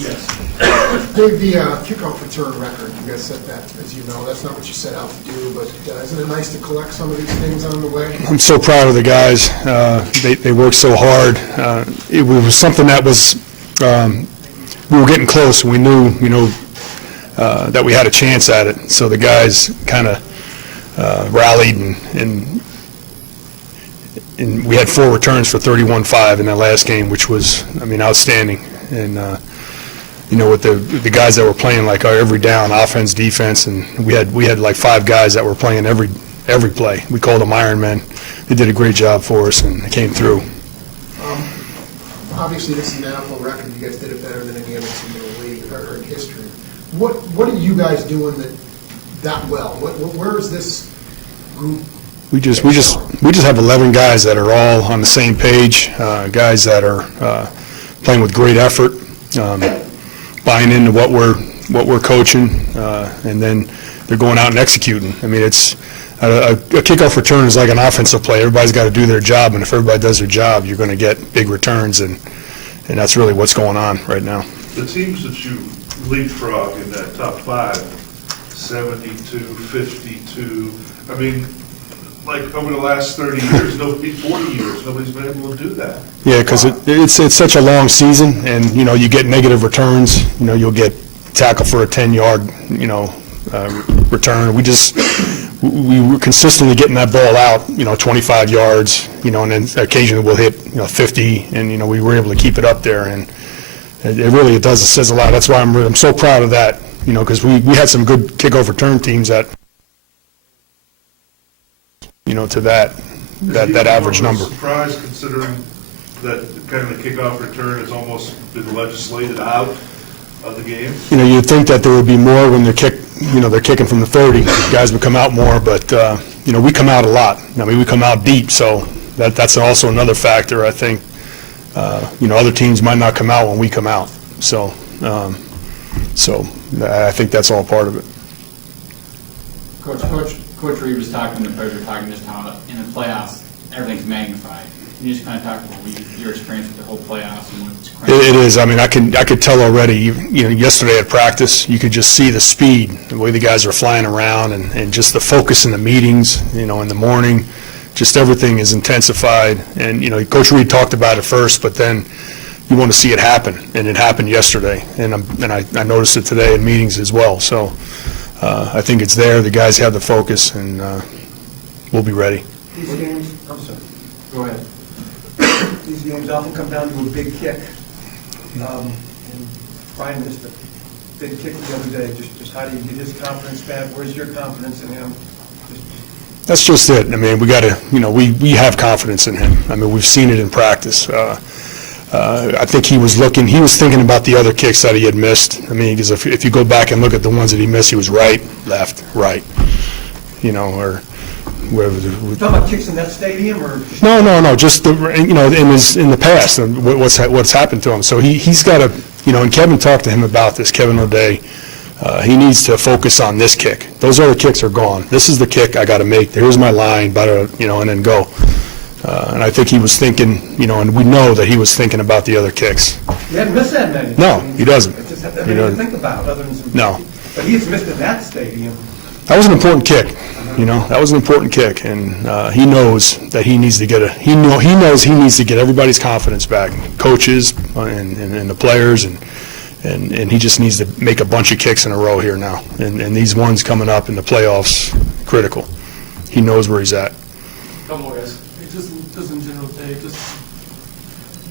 Yes. Dave, the kickoff return record, you guys set that, as you know. That's not what you set out to do, but isn't it nice to collect some of these things on the way? I'm so proud of the guys. They worked so hard. It was something that was, we were getting close, and we knew, that we had a chance at it. So the guys kind of rallied, and we had 4 returns for 31-5 in that last game, which was, outstanding. And, with the guys that were playing like our every down, offense, defense, and we had like 5 guys that were playing every play. We called them Iron Men. They did a great job for us, and they came through. Obviously, this is an NFL record. You guys did it better than any other team in the league or in history. What are you guys doing that well? Where is this group? We just have 11 guys that are all on the same page. Guys that are playing with great effort, buying into what we're coaching, and then they're going out and executing. It's a kickoff return is like an offensive play. Everybody's got to do their job, and if everybody does their job, you're going to get big returns, and that's really what's going on right now. The teams that you leapfrog in that top 5, 72, 52, like over the last 30 years, 40 years, nobody's been able to do that. Yeah, because it's such a long season, and you get negative returns. You'll get tackle for a 10-yard return. We were consistently getting that ball out 25 yards, and then occasionally we'll hit 50, and we were able to keep it up there, and it says a lot. That's why I'm so proud of that, because we had some good kickoff return teams that to that average number. Surprised considering that kind of the kickoff return has almost been legislated out of the game? You'd think that there would be more when they're kicking from the 30. Guys would come out more, but we come out a lot. We come out deep, so that's also another factor. I think other teams might not come out when we come out. So I think that's all part of it. Coach Reed was talking, the players were talking just how in the playoffs everything's magnified. Can you just kind of talk about your experience with the whole playoffs and what's crazy? It is. I could tell already. Yesterday at practice, you could just see the speed, the way the guys are flying around, and just the focus in the meetings. In the morning, just everything is intensified. And Coach Reed talked about it first, but then you want to see it happen, and it happened yesterday. And I noticed it today in meetings as well. So. I think it's there. The guys have the focus, and we'll be ready. These games, I'm sorry. Go ahead. These games often come down to a big kick. And Brian missed a big kick the other day. Just how do you get his confidence back? Where's your confidence in him? That's just it. We got to, we have confidence in him. We've seen it in practice. I think he was thinking about the other kicks that he had missed. Because if you go back and look at the ones that he missed, he was right, left, right, or wherever. You talking about kicks in that stadium, or? No, just in the past, what's happened to him. So he's got to, and Kevin talked to him about this, Kevin O'Day. He needs to focus on this kick. Those other kicks are gone. This is the kick I got to make. Here's my line, and then go. And I think he was thinking, and we know that he was thinking about the other kicks. He hadn't missed that many. No, he doesn't. It's just nothing to think about other than some. No. But he's missed in that stadium. That was an important kick. That was an important kick, and he knows that he needs to get he knows he needs to get everybody's confidence back, coaches and the players, and he just needs to make a bunch of kicks in a row here now. And these ones coming up in the playoffs, critical. He knows where he's at. Come on, guys. Just in general, Dave, just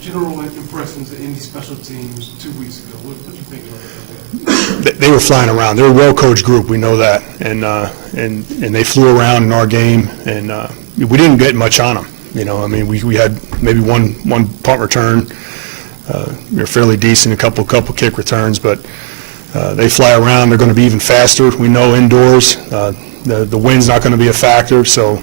general impressions of Indy special teams 2 weeks ago. What do you think about that? They were flying around. They're a well-coached group. We know that, and they flew around in our game, and we didn't get much on them. We had maybe one punt return. They're fairly decent, a couple kick returns, but they fly around. They're going to be even faster. We know indoors. The wind's not going to be a factor, so.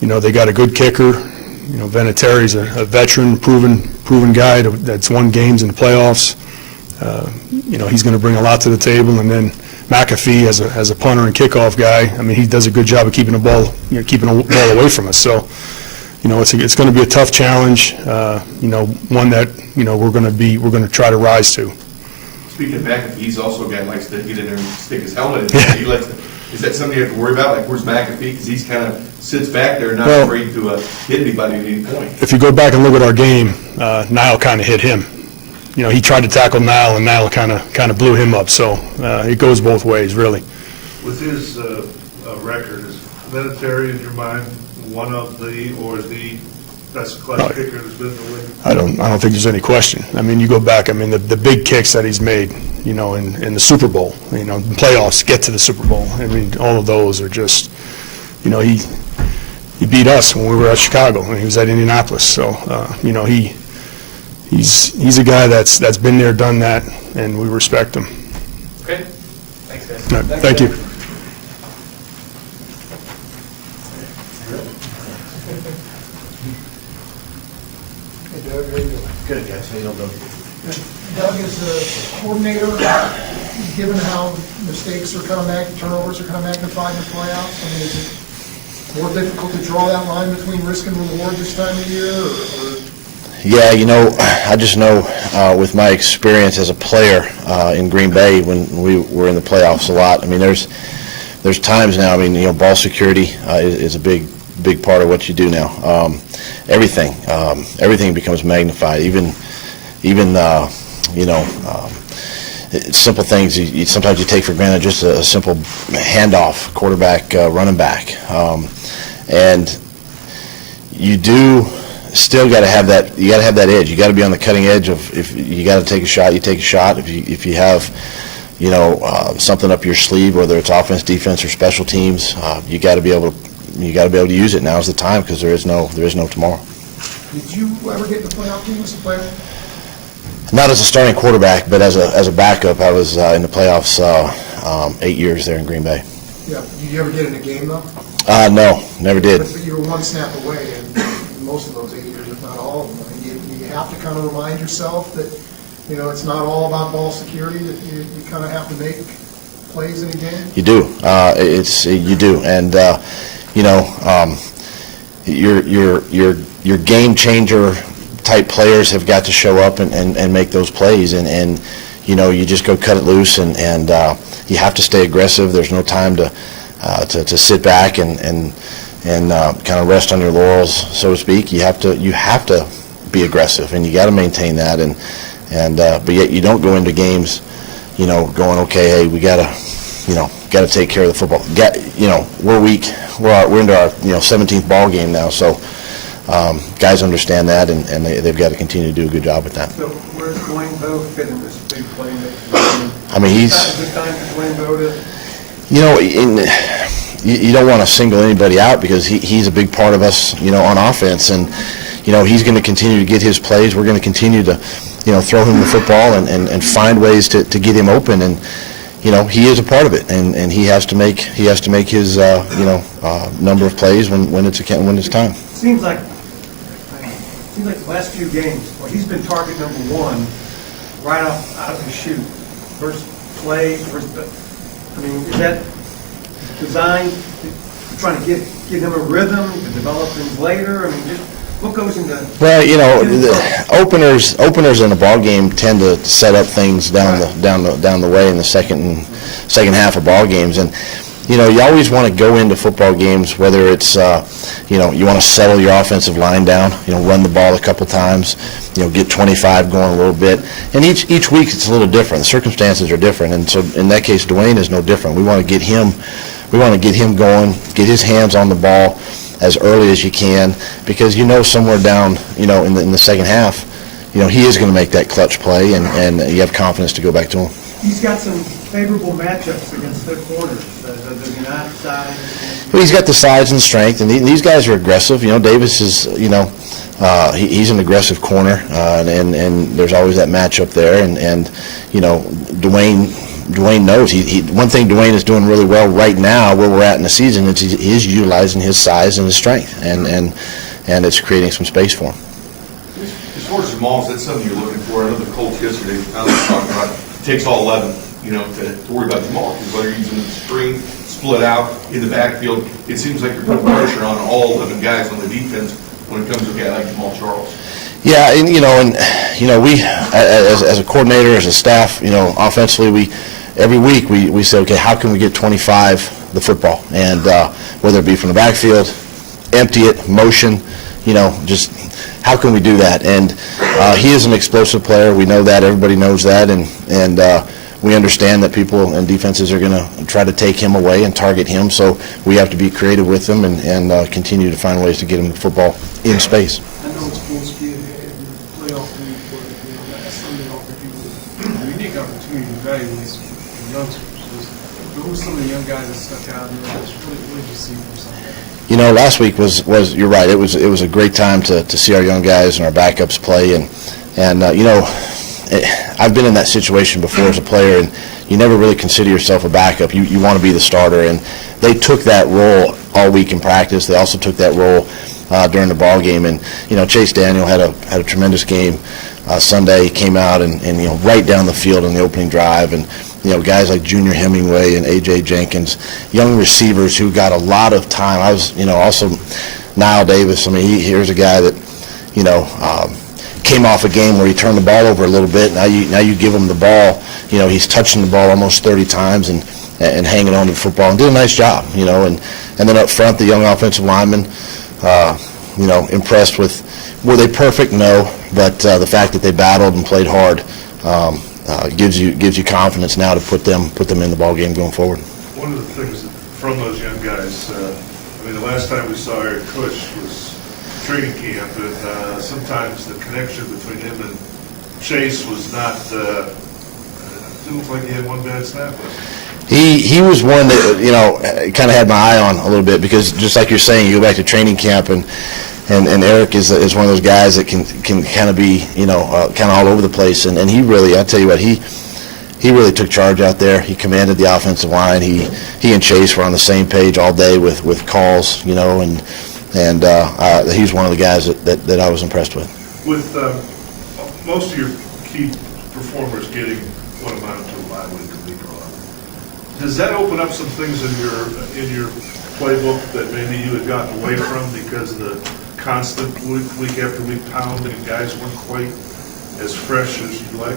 They got a good kicker. Vinatieri's a veteran, proven guy that's won games in the playoffs. He's going to bring a lot to the table. And then McAfee as a punter and kickoff guy. He does a good job of keeping the ball away from us. So, it's going to be a tough challenge, one that, we're going to try to rise to. Speaking of McAfee, he's also a guy who likes to get in there and stick his helmet in. He likes to, is that something you have to worry about? Like, where's McAfee? Because he's kind of sits back there, not Well, afraid to hit anybody at any point. If you go back and look at our game, Niall kind of hit him. He tried to tackle Niall, and Niall kind of blew him up. So it goes both ways, really. With his record, is Vinatieri in your mind one of the, or is the best clutch kicker there's been in the league? I don't think there's any question. I mean, you go back. I mean, the big kicks that he's made, in the Super Bowl, in playoffs, get to the Super Bowl. I mean, all of those are just, he beat us when we were at Chicago, and he was at Indianapolis. So, he's a guy that's been there, done that, and we respect him. Okay. Thanks, guys. All right, thank you. Hey, Doug, how you doing? Good, guys. How you doing? Doug, as a coordinator, given how mistakes are kind of turnovers are kind of magnified in the playoffs, I mean, is it more difficult to draw that line between risk and reward this time of year, or? Yeah, I just know with my experience as a player in Green Bay when we were in the playoffs a lot. I mean, there's times now. I mean, ball security is a big part of what you do now. Everything becomes magnified. Even simple things. Sometimes you take for granted just a simple handoff, quarterback, running back, and you do. Still got to have that. You got to have that edge. You got to be on the cutting edge of. If you got to take a shot, you take a shot. If you have, something up your sleeve, whether it's offense, defense, or special teams, you got to be able to use it. Now's the time because there is no tomorrow. Did you ever get in the playoff team as a player? Not as a starting quarterback, but as a backup. I was in the playoffs 8 years there in Green Bay. Yeah. Did you ever get in a game though? No, never did. But you were one snap away, and most of those 8 years, if not all of them. I mean, you have to kind of remind yourself that, it's not all about ball security, that you kind of have to make plays in a game. You do. You do, and your game changer type players have got to show up and make those plays, and you just go cut it loose, and you have to stay aggressive. There's no time to sit back and kind of rest on your laurels, so to speak. You have to be aggressive, and you got to maintain that, but yet you don't go into games, going, okay, hey, we got to take care of the football. We're weak. We're into our 17th ball game now, so guys understand that, and they've got to continue to do a good job with that. So where's Dwayne Bowe fit in this big play mix? I mean, he's. Is it time for Dwayne Bowe to? You don't want to single anybody out because he's a big part of us, on offense, and he's going to continue to get his plays. We're going to continue to, throw him the football and find ways to get him open, and he is a part of it, and he has to make his number of plays when it's time. Seems like the last few games, well, he's been target number one right out of the chute. First play, is that designed to try to get him a rhythm to develop things later? I mean, just what goes into? Well, the openers in a ball game tend to set up things down the way in the second half of ball games, and you always want to go into football games, whether it's you want to settle your offensive line down, run the ball a couple times, get 25 going a little bit, and each week it's a little different. The circumstances are different, and so in that case, Dwayne is no different. We want to get him going, get his hands on the ball as early as you can, because somewhere down in the second half, he is going to make that clutch play, and you have confidence to go back to him. He's got some favorable matchups against their corners. Does he not side? Well, he's got the size and the strength, and these guys are aggressive. Davis is, he's an aggressive corner, and there's always that matchup there. And Dwayne knows. One thing Dwayne is doing really well right now, where we're at in the season, is he's utilizing his size and his strength, and it's creating some space for him. As far as Jamal, that's something you're looking for. I know the Colts yesterday, I was talking about, it takes all 11, to worry about Jamal, because whether you're using the string, split out in the backfield, it seems like you're putting pressure on all 11 guys on the defense. when it comes to a guy like Jamal Charles? Yeah, and we, as a coordinator, as a staff, offensively, every week we say, okay, how can we get 25 the football? And whether it be from the backfield, empty it, motion, just how can we do that? And he is an explosive player. We know that. Everybody knows that. And we understand that people and defenses are going to try to take him away and target him. So we have to be creative with them and continue to find ways to get him the football in space. I know it's full speed ahead in the playoff league, but last Sunday offered you a unique opportunity to evaluate some youngsters. Who were some of the young guys that stuck out? What did you see from some of them? Last week was you're right. It was a great time to see our young guys and our backups play, and I've been in that situation before as a player, and you never really consider yourself a backup. You want to be the starter, and they took that role all week in practice. They also took that role during the ball game, and Chase Daniel had a tremendous game Sunday. He came out and right down the field on the opening drive, and guys like Junior Hemingway and A.J. Jenkins, young receivers who got a lot of time. I was, also Niall Davis. I mean, here's a guy that, came off a game where he turned the ball over a little bit. Now you give him the ball. He's touching the ball almost 30 times and hanging on to the football and did a nice job. And then up front, the young offensive linemen, impressed with. Were they perfect? No, but the fact that they battled and played hard. Gives you confidence now to put them in the ball game going forward. One of the things from those young guys, the last time we saw Eric Kush was training camp, and sometimes the connection between him and Chase was not, didn't look like he had one bad snap with him. He was one that, kind of had my eye on a little bit, because just like you're saying, you go back to training camp, and Eric is one of those guys that can kind of be, kind of all over the place. And he really, I tell you what, he really took charge out there. He commanded the offensive line. He and Chase were on the same page all day with calls, and he's one of the guys that I was impressed with. With most of your key performers getting what amounted to a bye week a week off, does that open up some things in your playbook that maybe you had gotten away from because of the constant week after week pounding, and guys weren't quite as fresh as you'd like?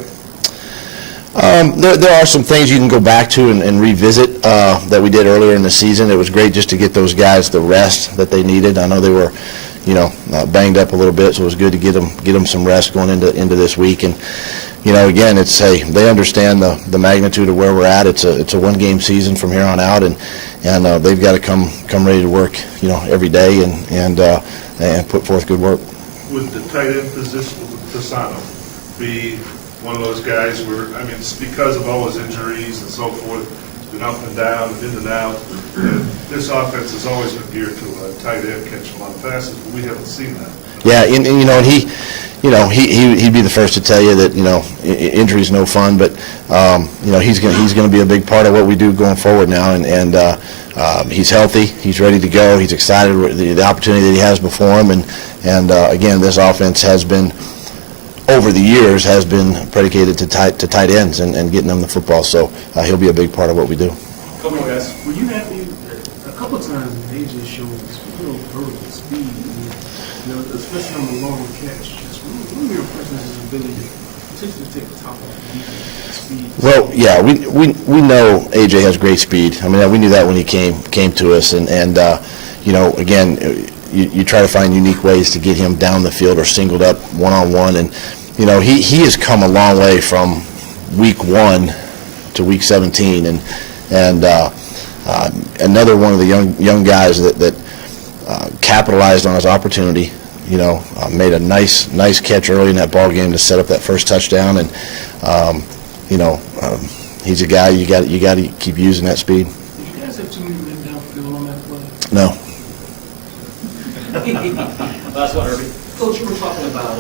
There are some things you can go back to and revisit that we did earlier in the season. It was great just to get those guys the rest that they needed. I know they were, banged up a little bit, so it was good to get them some rest going into this week. And again, they understand the magnitude of where we're at. It's a one-game season from here on out, and they've got to come ready to work, every day and put forth good work. Would the tight end position with Fasano be one of those guys where, it's because of all his injuries and so forth, been up and down and in and out. This offense has always been geared to a tight end catching a lot of passes, but we haven't seen that. Yeah, and he'd be the first to tell you that injury is no fun, but he's going to be a big part of what we do going forward now, and he's healthy, he's ready to go, he's excited with the opportunity that he has before him, and again, this offense has been, over the years, has been predicated to tight ends and getting them the football, so he'll be a big part of what we do. Come on, guys. Were you happy? A couple of times AJ showed this real vertical speed, especially on the long catch. Just one of your impressions is his ability to potentially take the top off the defense, speed. Well, yeah, we know AJ has great speed. We knew that when he came to us, and again, you try to find unique ways to get him down the field or singled up one-on-one, and he has come a long way from week 1 to week 17, and another one of the young guys that capitalized on his opportunity. Made a nice catch early in that ball game to set up that first touchdown, and he's a guy you got to keep using that speed. Did you guys have too many men downfield on that play? No. Last one, Irving. Coach, you were talking about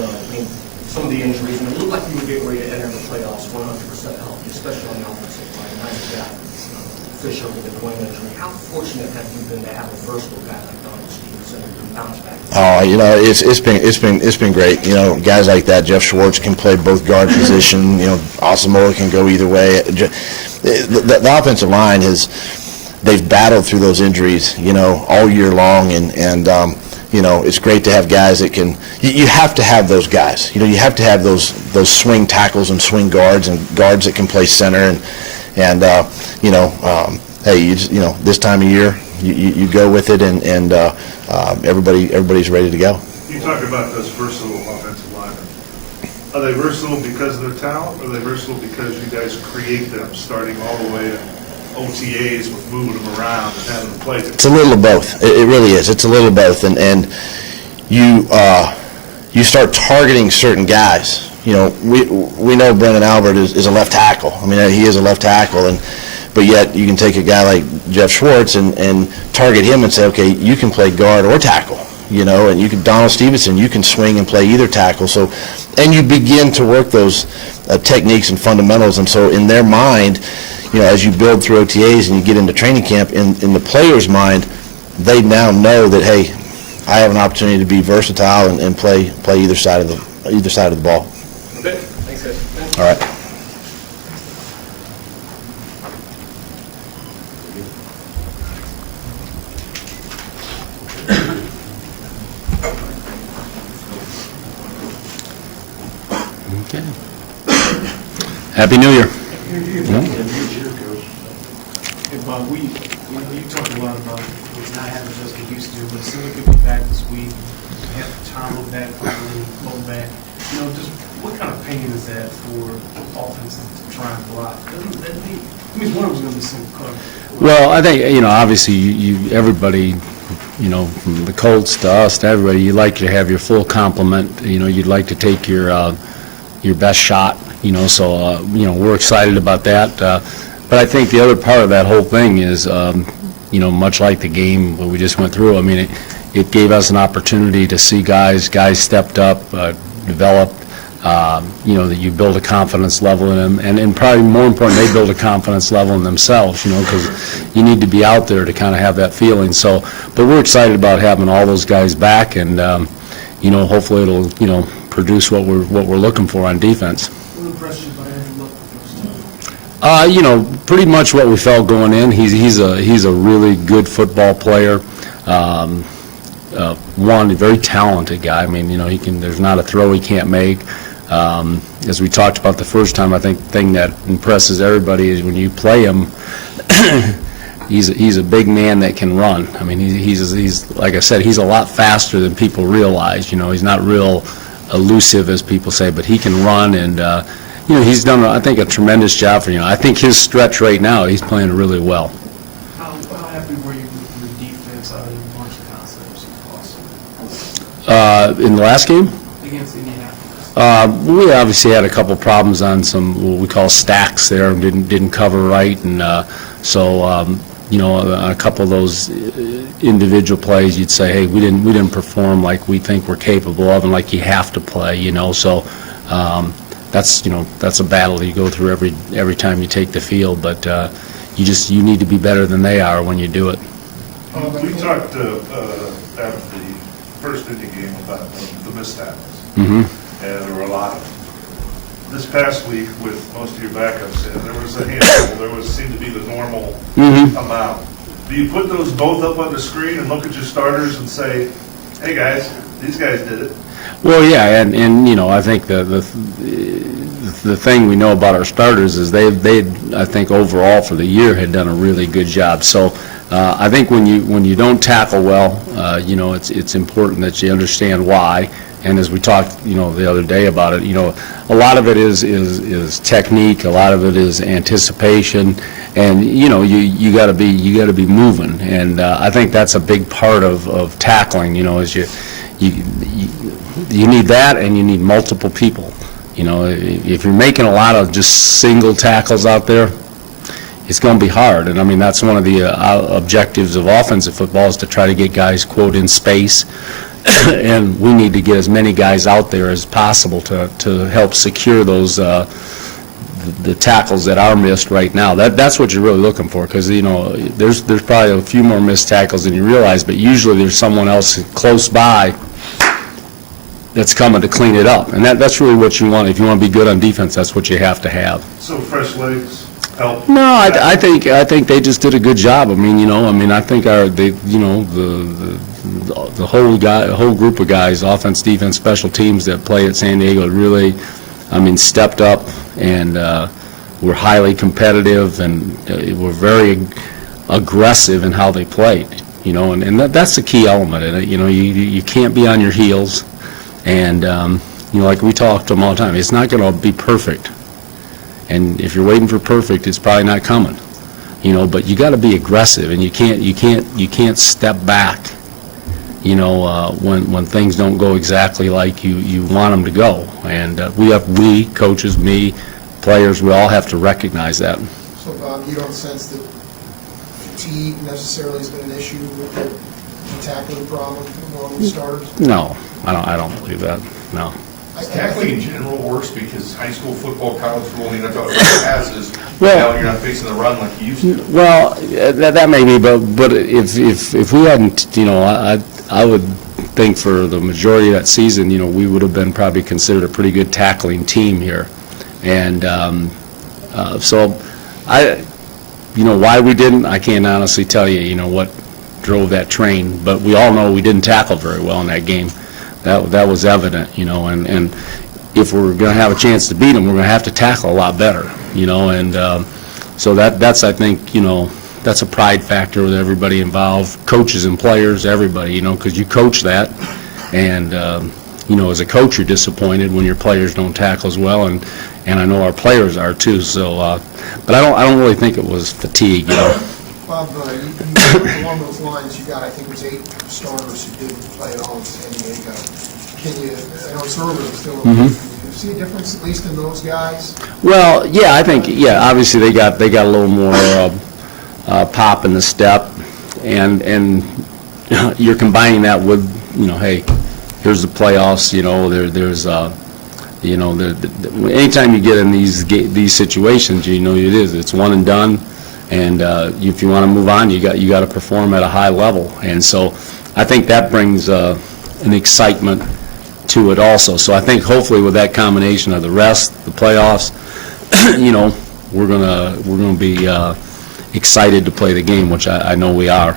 some of the injuries, and it looked like you were getting ready to enter the playoffs 100% healthy, especially on the offensive line. Now you got Fisher with the groin injury. How fortunate have you been to have a versatile guy like Donald Stevenson who can bounce back? It's been great. Guys like that. Jeff Schwartz can play both guard position. Asamoah can go either way. The offensive line they've battled through those injuries, all year long, and it's great to have guys that can, you have to have those guys. You have to have those swing tackles and swing guards and guards that can play center and hey, this time of year, you go with it and everybody's ready to go. You talk about those versatile offensive linemen. Are they versatile because of their talent, or are they versatile because you guys create them, starting all the way to OTAs with moving them around and having them play? It's a little of both. It really is. It's a little of both, and you start targeting certain guys. We know Brendan Albert is a left tackle. I mean, he is a left tackle, but yet you can take a guy like Jeff Schwartz and target him and say, okay, you can play guard or tackle. And you can Donald Stevenson, you can swing and play either tackle. So, and you begin to work those techniques and fundamentals, and so in their mind, as you build through OTAs and you get into training camp, in the player's mind, they now know that, hey, I have an opportunity to be versatile and play either side of the ball. Okay, thanks, guys. All right. Okay. Happy New Year. Bob, you talked a lot about it's not happening just like it used to, but as soon as we get back this week, we have time look back, finally look back. Just what kind of pain is that for offense to try and block? Doesn't that mean, one of them's going to be some cover? Well, I think, obviously, everybody, from the Colts to us to everybody, you like to have your full complement. You'd like to take your best shot, so, we're excited about that. But I think the other part of that whole thing is, much like the game that we just went through, it gave us an opportunity to see guys stepped up, developed, that you build a confidence level in them, and probably more important, they build a confidence level in themselves, because you need to be out there to kind of have that feeling. So, but we're excited about having all those guys back, and, hopefully it'll, produce what we're looking for on defense. What impressed you by Andrew Luck the first time? Pretty much what we felt going in. He's a really good football player. A very talented guy. There's not a throw he can't make. As we talked about the first time, I think the thing that impresses everybody is when you play him, he's a big man that can run. He's like I said, he's a lot faster than people realize. He's not real elusive, as people say, but he can run, and he's done, I think, a tremendous job for I think his stretch right now, he's playing really well. How happy were you with the defense out of your launch concepts also? In the last game? Against Indianapolis? We obviously had a couple problems on some what we call stacks there, and didn't cover right, and so on a couple of those individual plays, you'd say, hey, we didn't perform like we think we're capable of, and like you have to play, so that's a battle you go through every time you take the field, but you need to be better than they are when you do it. We talked after the first Indy game about the missed tackles, and there were a lot of them. This past week, with most of your backups in, there was a handful. There seemed to be the normal amount. Do you put those both up on the screen and look at your starters and say, hey guys, these guys did it? Well, yeah, and I think the thing we know about our starters is they I think overall for the year had done a really good job. So I think when you don't tackle well, it's important that you understand why. And as we talked, the other day about it, a lot of it is technique, a lot of it is anticipation, and you got to be moving. And I think that's a big part of tackling. Is you need that, and you need multiple people. If you're making a lot of just single tackles out there, it's going to be hard. And that's one of the objectives of offensive football, is to try to get guys, quote, in space. And we need to get as many guys out there as possible to help secure those the tackles that are missed right now. That's what you're really looking for, because there's probably a few more missed tackles than you realize, but usually there's someone else close by that's coming to clean it up, and that's really what you want. If you want to be good on defense, that's what you have to have. So fresh legs help? No, I think they just did a good job. I think the the whole group of guys, offense, defense, special teams that play at San Diego really, stepped up and were highly competitive and were very aggressive in how they played, and that's the key element. And, you can't be on your heels, and, like we talk to them all the time, it's not going to be perfect. And if you're waiting for perfect, it's probably not coming, but you got to be aggressive, and you can't step back, when things don't go exactly like you want them to go. And we, coaches, me, players, we all have to recognize that. So, Bob, you don't sense that fatigue necessarily has been an issue with the tackling problem among the starters? No, I don't believe that, no. Is tackling in general worse because high school football, college football, you're not talking passes, Well- now you're not facing the run like you used to? Well, that may be, but if we hadn't, I would think for the majority of that season, we would have been probably considered a pretty good tackling team here. And so why we didn't, I can't honestly tell you, what drove that train. But we all know we didn't tackle very well in that game. That was evident, and if we're going to have a chance to beat them, we're going to have to tackle a lot better, and so that's, I think, that's a pride factor with everybody involved, coaches and players, everybody, because you coach that, and, as a coach, you're disappointed when your players don't tackle as well, and I know our players are too, so, but I don't really think it was fatigue, Bob, along those lines, you got, I think it was 8 starters who didn't play at all in San Diego. Can you, I know it's early still, can you see a difference at least in those guys? Well, yeah, I think, obviously they got a little more pop in the step, and you're combining that with, hey, here's the playoffs, anytime you get in these situations, it's one and done, and if you want to move on, you got to perform at a high level, and so I think that brings an excitement to it also. So I think hopefully with that combination of the rest, the playoffs, we're gonna be excited to play the game, which I know we are.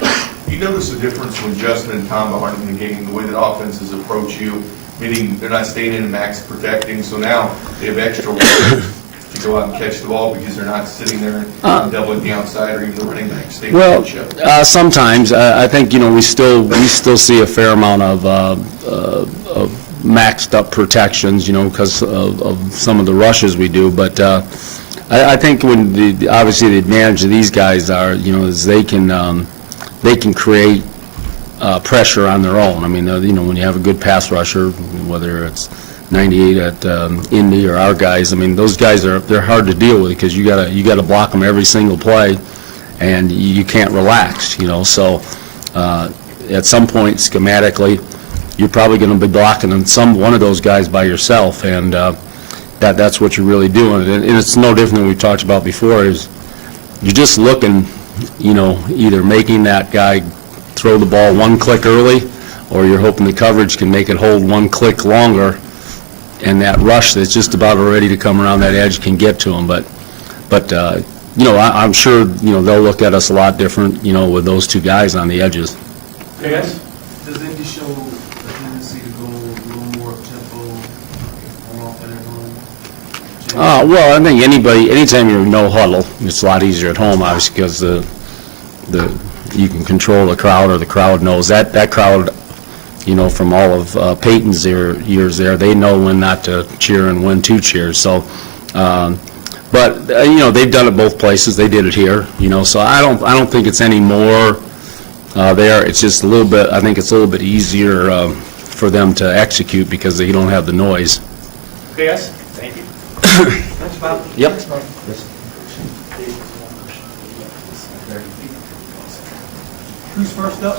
You notice the difference when Justin and Tom aren't in the game, the way that offenses approach you, meaning they're not staying in max protecting, so now they have extra ways to go out and catch the ball because they're not sitting there and doubling the outside or even the running back staying Well, catch up. sometimes I think we still see a fair amount of maxed up protections, because of some of the rushes we do. But I think when obviously the advantage of these guys are, is they can create pressure on their own. When you have a good pass rusher, whether it's 98 at Indy or our guys, those guys they're hard to deal with because you gotta block them every single play, and you can't relax. So at some point schematically, you're probably going to be blocking one of those guys by yourself, and that's what you're really doing. And it's no different than we talked about before. Is you're just looking, either making that guy throw the ball one click early, or you're hoping the coverage can make it hold one click longer, and that rush that's just about ready to come around that edge can get to him. But I'm sure they'll look at us a lot different, with those two guys on the edges. Hey guys? Does Indy show a tendency to go a little more up-tempo, more often at home? Well, I think anytime you're no huddle, it's a lot easier at home, obviously, because you can control the crowd, or the crowd knows. That crowd, from all of Peyton's years there, they know when not to cheer and when to cheer. So, but they've done it both places. They did it here, so I don't think it's any more there. It's just a little bit. I think it's a little bit easier for them to execute because they don't have the noise. Okay guys, thank you. Thanks, Bob. Yep. Who's first up?